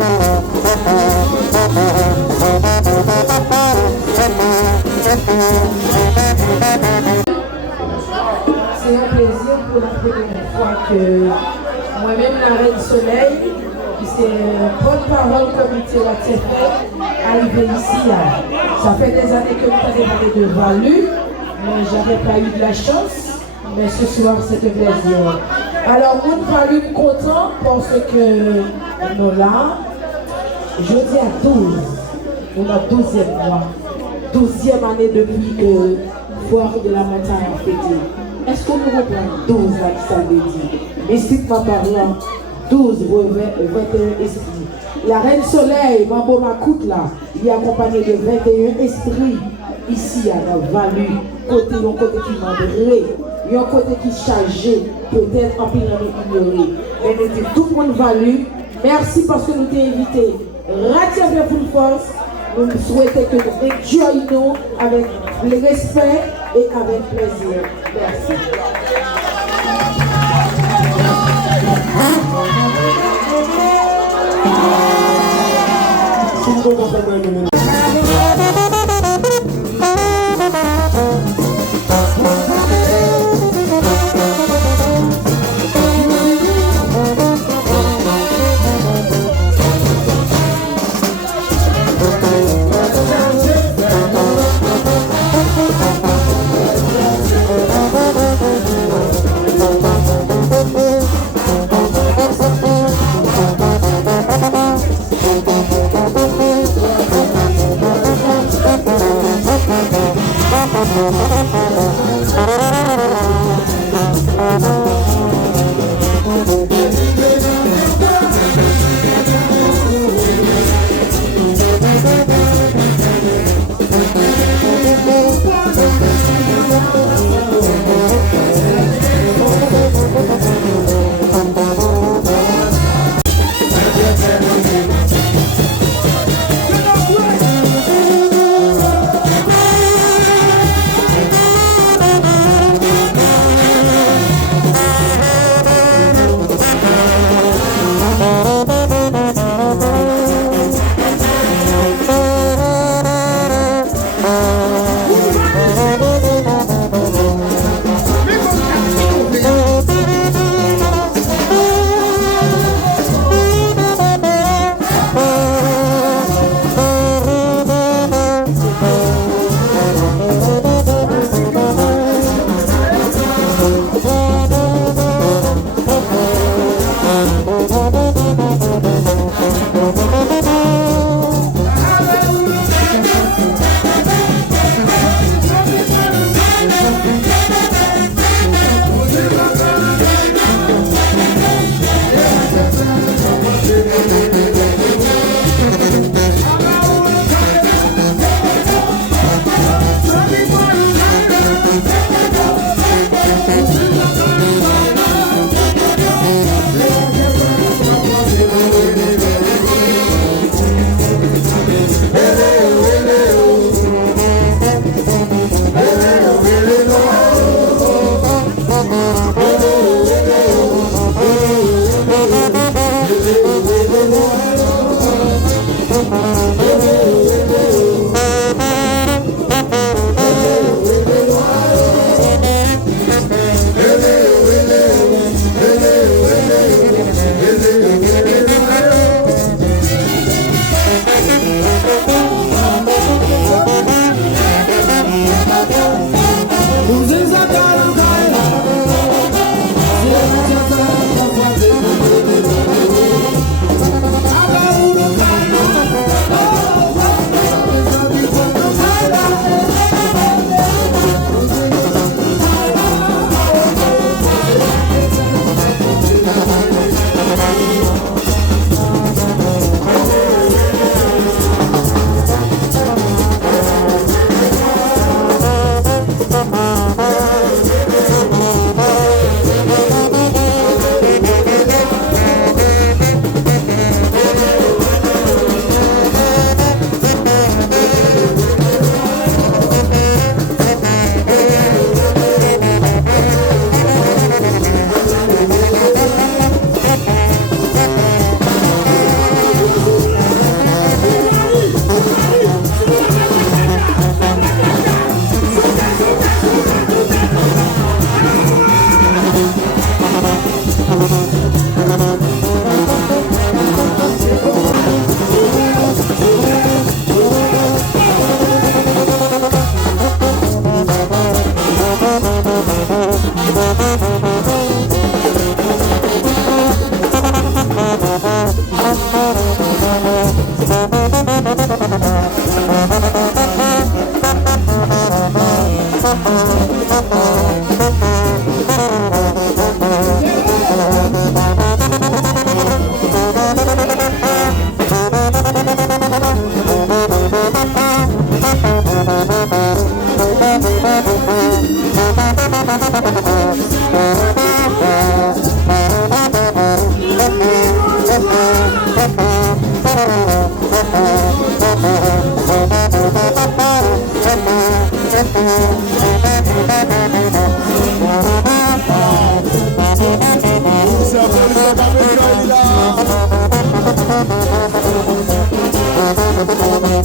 C'est un plaisir pour la première fois que moi-même, la Reine Soleil, qui c'est porte-parole comité WhatsApp, arrivé ici. Ça fait des années que nous avons parlé de Valu, mais je n'avais pas eu de la chance. Mais ce soir, c'est un plaisir. Alors, nous sommes contents parce que nous là, je dis à 12, on a 12e mois, 12e année depuis que Foire de la Montagne a fêté. Est-ce que nous reprenons 12 là qui ça veut dire? Mystiquement parlant, 12 21 esprits. La Reine Soleil, Mambo Makout là, il est accompagné de 21 esprits ici à la Valu, côté qui mandré, il y a un côté qui est chargé, peut-être en pyramide ignoré. Mais nous disons tout le monde Valu, merci parce que nous t'avons invité. Ratia pour force, nous souhaitons que nous enjoyions avec le respect et avec plaisir. Merci. Thank you.